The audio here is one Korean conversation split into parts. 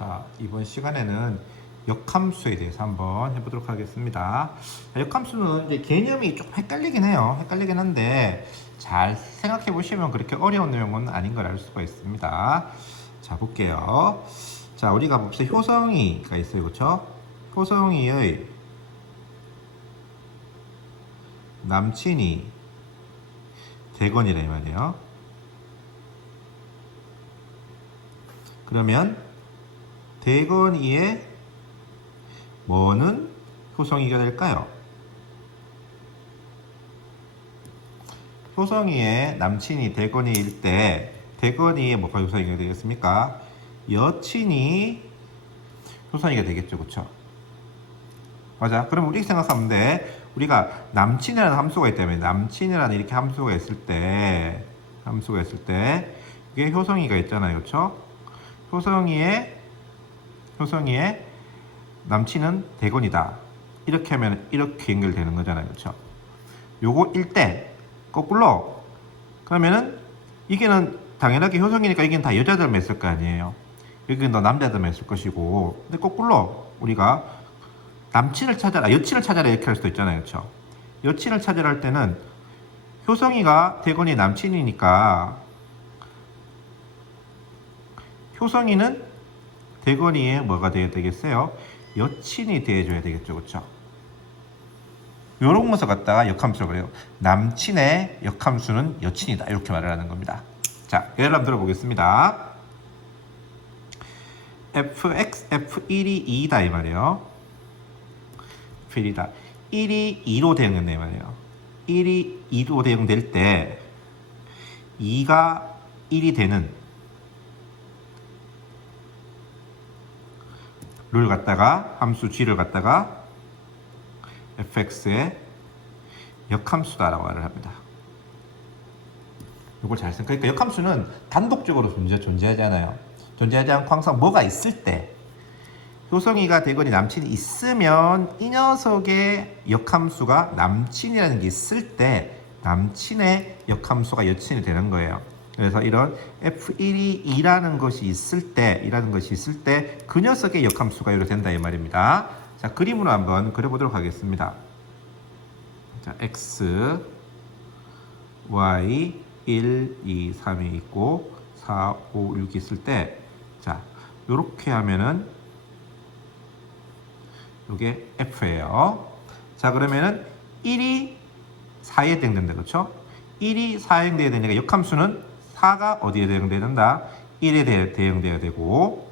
자, 이번 시간에는 역함수에 대해서 한번 해보도록 하겠습니다. 역함수는 이제 개념이 좀 헷갈리긴 해요. 헷갈리긴 한데 잘 생각해 보시면 그렇게 어려운 내용은 아닌 걸 알 수가 있습니다. 자, 볼게요. 자, 우리가 봅시다. 효성이가 있어요. 그렇죠? 효성이의 남친이 대건이라 이 말이에요. 그러면 대건이의 뭐는 효성이가 될까요? 효성이의 남친이 대건이일 때 대건이의 뭐가 효성이가 되겠습니까? 여친이 효성이가 되겠죠, 그렇죠? 맞아. 그럼 우리 생각하면 돼. 우리가 남친이라는 함수가 있다면 남친이라는 이렇게 함수가 있을 때 이게 효성이가 있잖아요, 그렇죠? 효성이의 남친은 대건이다. 이렇게 하면 이렇게 연결되는 거잖아요, 그렇죠? 요거 일 때 거꾸로 그러면은 이게는 당연하게 효성이니까 이게 다 여자들만 있을 거 아니에요. 여기는 더 남자들만 있을 것이고, 근데 거꾸로 우리가 남친을 찾아라, 여친을 찾아라 이렇게 할 수도 있잖아요, 그렇죠? 여친을 찾아라 할 때는 효성이가 대건이 남친이니까 효성이는 대건이의 뭐가 돼야 되겠어요? 여친이 돼줘야 되겠죠, 그렇죠? 요런 것을 갖다가 역함수라고 해요. 남친의 역함수는 여친이다, 이렇게 말을 하는 겁니다. 자, 예를 한번 들어보겠습니다. fx, f1이 2다 이 말이에요. f1이다. 1이 2로 대응된다 이 말이에요. 1이 2로 대응될 때 2가 1이 되는 를 갖다가 함수 g를 갖다가 fx의 역함수다라고 말을 합니다. 이걸 잘 생각해. 그러니까 역함수는 단독적으로 존재하지 않아요. 존재하지 않고 항상 뭐가 있을 때 효성이가 대건이 남친이 있으면 이 녀석의 역함수가 남친이라는 게 있을 때 남친의 역함수가 여친이 되는 거예요. 그래서 이런 f1이 2라는 것이 있을 때 그 녀석의 역함수가 이렇게 된다 이 말입니다. 자, 그림으로 한번 그려보도록 하겠습니다. 자, x, y, 1, 2, 3이 있고 4, 5, 6이 있을 때 자, 요렇게 하면은 요게 f예요. 자, 그러면은 1이 4에 대응된다, 그렇죠? 1이 4에 대응돼야 되니까 역함수는 4가 어디에 대응돼야 된다? 1에 대응돼야 되고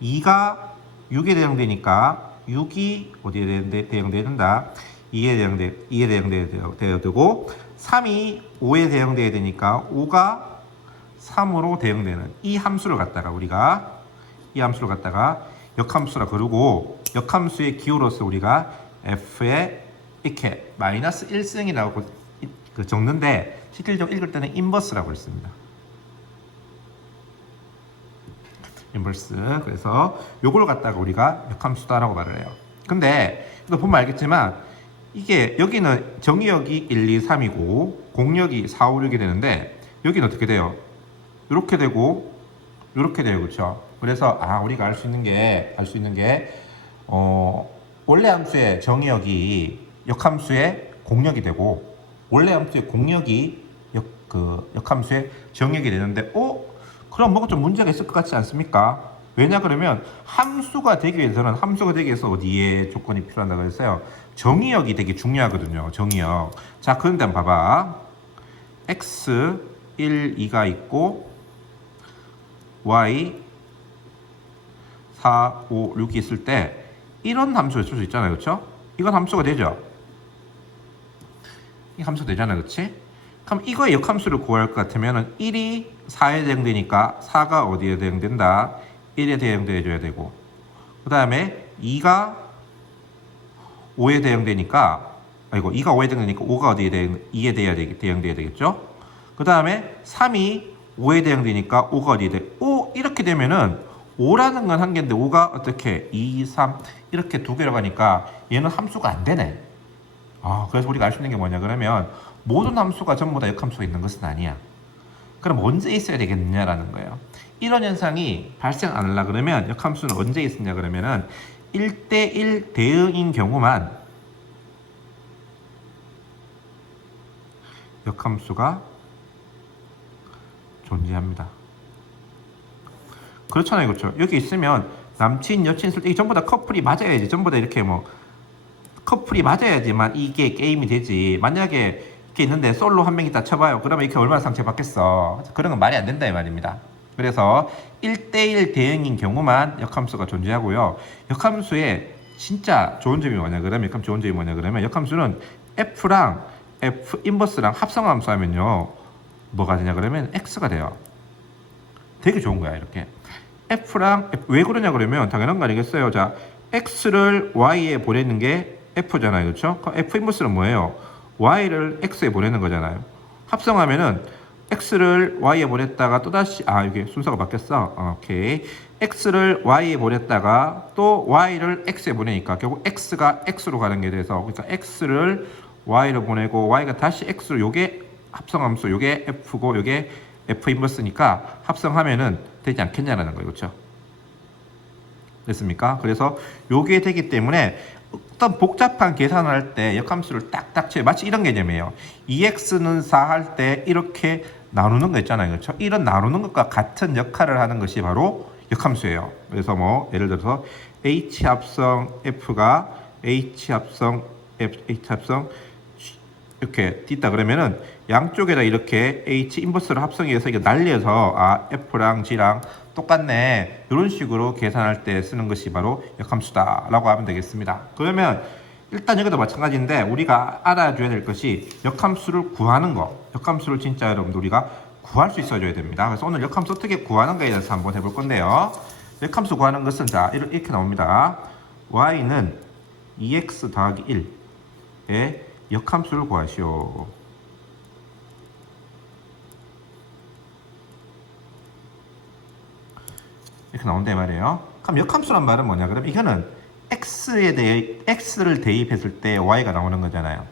2가 6에 대응되니까 6이 어디에 대응돼야 된다? 2에 대응돼야 되고 3이 5에 대응돼야 되니까 5가 3으로 대응되는 이 함수를 갖다가 우리가 역함수라 그러고 역함수의 기호로서 우리가 f에 이렇게 마이너스 1승이라고 적는데 실질적으로 읽을 때는 인버스라고 했습니다. 인버스. 그래서 요걸 갖다가 우리가 역함수다라고 말을 해요. 근데 이거 보면 알겠지만 이게 여기는 정의역이 1, 2, 3이고 공역이 4, 5, 6이 되는데 여기는 어떻게 돼요? 이렇게 되고 이렇게 돼요, 그렇죠? 그래서 우리가 알 수 있는 게 원래 함수의 정의역이 역함수의 공역이 되고 원래 함수의 공역이 역함수의 정역이 되는데 그럼 뭐가 좀 문제가 있을 것 같지 않습니까? 왜냐 그러면 함수가 되기 위해서 어디에 조건이 필요하다고 했어요? 정의역이 되게 중요하거든요. 정의역. 자, 그런데 한번 봐봐. x 1, 2가 있고 y 4, 5, 6이 있을 때 이런 함수를 쓸 수 있잖아요. 그렇죠? 이건 함수가 되죠? 이 함수가 되잖아요. 그렇지? 그럼 이거의 역함수를 구할 것 같으면 1이 4에 대응되니까 4가 어디에 대응된다? 1에 대응돼줘야 되고 그 다음에 2가 5에 대응되니까 2가 5에 대응되니까 5가 어디에 2에 대응돼야 되겠죠? 그 다음에 3이 5에 대응되니까 5가 어디에 이렇게 되면은 5라는 건 한 개인데 5가 어떻게 2, 3 이렇게 두 개로 가니까 얘는 함수가 안 되네. 그래서 우리가 알 수 있는 게 뭐냐 그러면 모든 함수가 전부 다 역함수가 있는 것은 아니야. 그럼 언제 있어야 되겠느냐라는 거예요. 이런 현상이 발생 안 하려 그러면 역함수는 언제 있느냐 그러면은 1대1 대응인 경우만 역함수가 존재합니다. 그렇잖아요, 그렇죠? 여기 있으면 남친, 여친 있을 때 전부 다 커플이 맞아야지. 전부 다 이렇게 뭐 커플이 맞아야지만 이게 게임이 되지. 만약에 이렇게 있는데 솔로 한 명 있다 쳐봐요. 그러면 이렇게 얼마나 상처받겠어. 그런 건 말이 안 된다 이 말입니다. 그래서 1대1 대응인 경우만 역함수가 존재하고요. 역함수의 진짜 좋은 점이 뭐냐 그러면 역함수는 F랑 F 인버스랑 합성함수 하면요. 뭐가 되냐 그러면 X가 돼요. 되게 좋은 거야 이렇게. F랑 F, 왜 그러냐 그러면 당연한 거 아니겠어요. 자, X를 Y에 보내는 게 F잖아요. 그렇죠? F 인버스는 뭐예요? Y를 X에 보내는 거잖아요. 합성하면은 X를 Y에 보냈다가 또다시 이게 순서가 바뀌었어. 오케이. X를 Y에 보냈다가 또 Y를 X에 보내니까 결국 X가 X로 가는 게 돼서 그러니까 X를 Y로 보내고 Y가 다시 X로 요게 합성함수 요게 F고 요게 F 인버스니까 합성하면은 되지 않겠냐라는 거예요. 그렇죠? 됐습니까? 그래서 요게 되기 때문에 어떤 복잡한 계산을 할 때 역함수를 딱딱 쳐요. 마치 이런 개념이에요. 2x는 4 할 때 이렇게 나누는 거 있잖아요. 그렇죠? 이런 나누는 것과 같은 역할을 하는 것이 바로 역함수예요. 그래서 뭐 예를 들어서 h 합성 f가 h 합성 f h 합성 이렇게 띄다 그러면은 양쪽에다 이렇게 h 인버스를 합성해서 이게 날려서 f랑 g랑 똑같네 이런 식으로 계산할 때 쓰는 것이 바로 역함수다 라고 하면 되겠습니다. 그러면 일단 여기도 마찬가지인데 우리가 알아줘야 될 것이 역함수를 구하는 거. 역함수를 진짜 여러분들 우리가 구할 수 있어줘야 됩니다. 그래서 오늘 역함수 어떻게 구하는가에 대해서 한번 해볼 건데요. 역함수 구하는 것은 자 이렇게 나옵니다. y는 2x 더하기 1의 역함수를 구하시오. 이렇게 나온다 말이에요. 그럼 역함수란 말은 뭐냐? 그럼 이거는 x를 대입했을 때 y가 나오는 거잖아요.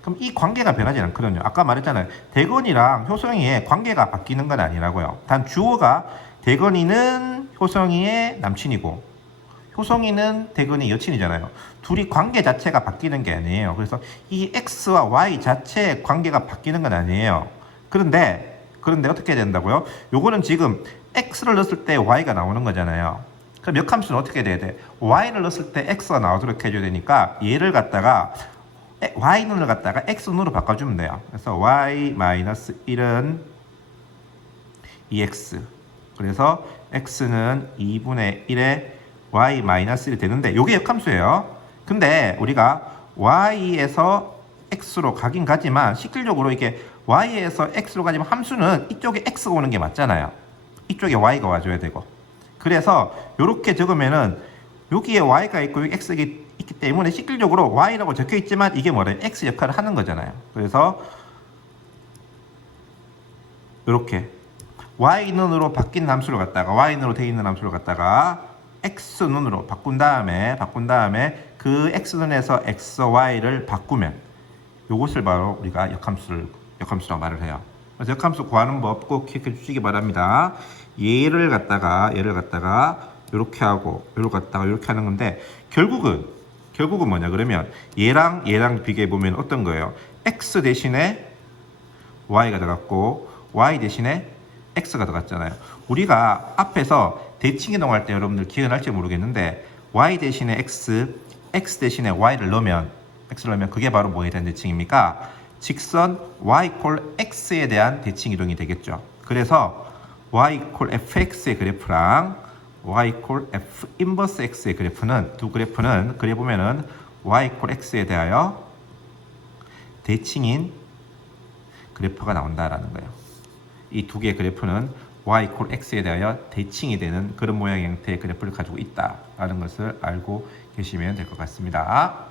그럼 이 관계가 변하지 않거든요. 아까 말했잖아요. 대건이랑 효성이의 관계가 바뀌는 건 아니라고요. 단 주어가 대건이는 효성이의 남친이고 효성이는 대건이 여친이잖아요. 둘이 관계 자체가 바뀌는 게 아니에요. 그래서 이 x와 y 자체의 관계가 바뀌는 건 아니에요. 그런데 어떻게 해야 된다고요? 요거는 지금 x를 넣었을 때 y가 나오는 거잖아요. 그럼 역함수는 어떻게 돼야 돼? y를 넣었을 때 x가 나오도록 해줘야 되니까 얘를 갖다가 y눈을 갖다가 x눈으로 바꿔주면 돼요. 그래서 y-1은 2x 그래서 x는 2분의 1에 y-1이 되는데 이게 역함수예요. 근데 우리가 y에서 x로 가긴 가지만 실질적으로 이게 y에서 x로 가지만 함수는 이쪽에 x가 오는 게 맞잖아요. 이쪽에 y가 와줘야 되고 그래서 이렇게 적으면은 여기에 y가 있고 여기 x가 있기 때문에 실질적으로 y라고 적혀 있지만 이게 뭐래요? x 역할을 하는 거잖아요. 그래서 이렇게 y눈으로 바뀐 함수를 갖다가 y눈으로 되어 있는 함수를 갖다가 x눈으로 바꾼 다음에 그 x눈에서 x, y를 바꾸면 이것을 바로 우리가 역함수라고 말을 해요. 그래서 역함수 구하는 법 꼭 기억해 주시기 바랍니다. 얘를 갖다가 이렇게 하고 이렇게 갖다가 이렇게 하는 건데 결국은 뭐냐 그러면 얘랑 비교해 보면 어떤 거예요? x 대신에 y가 들어갔고 y 대신에 x가 들어갔잖아요. 우리가 앞에서 대칭 이동할 때 여러분들 기억날지 모르겠는데 y 대신에 x 대신에 y를 넣으면 그게 바로 뭐에 대한 대칭입니까? 직선 y 콜 x에 대한 대칭 이동이 되겠죠. 그래서 y 콜 fx의 그래프랑 y 콜 f 인버스 x의 그래프는 두 그래프는 그려보면은 y 콜 x에 대하여 대칭인 그래프가 나온다라는 거예요. 이 두 개의 그래프는 y 콜 x에 대하여 대칭이 되는 그런 모양의 형태의 그래프를 가지고 있다라는 것을 알고 계시면 될 것 같습니다.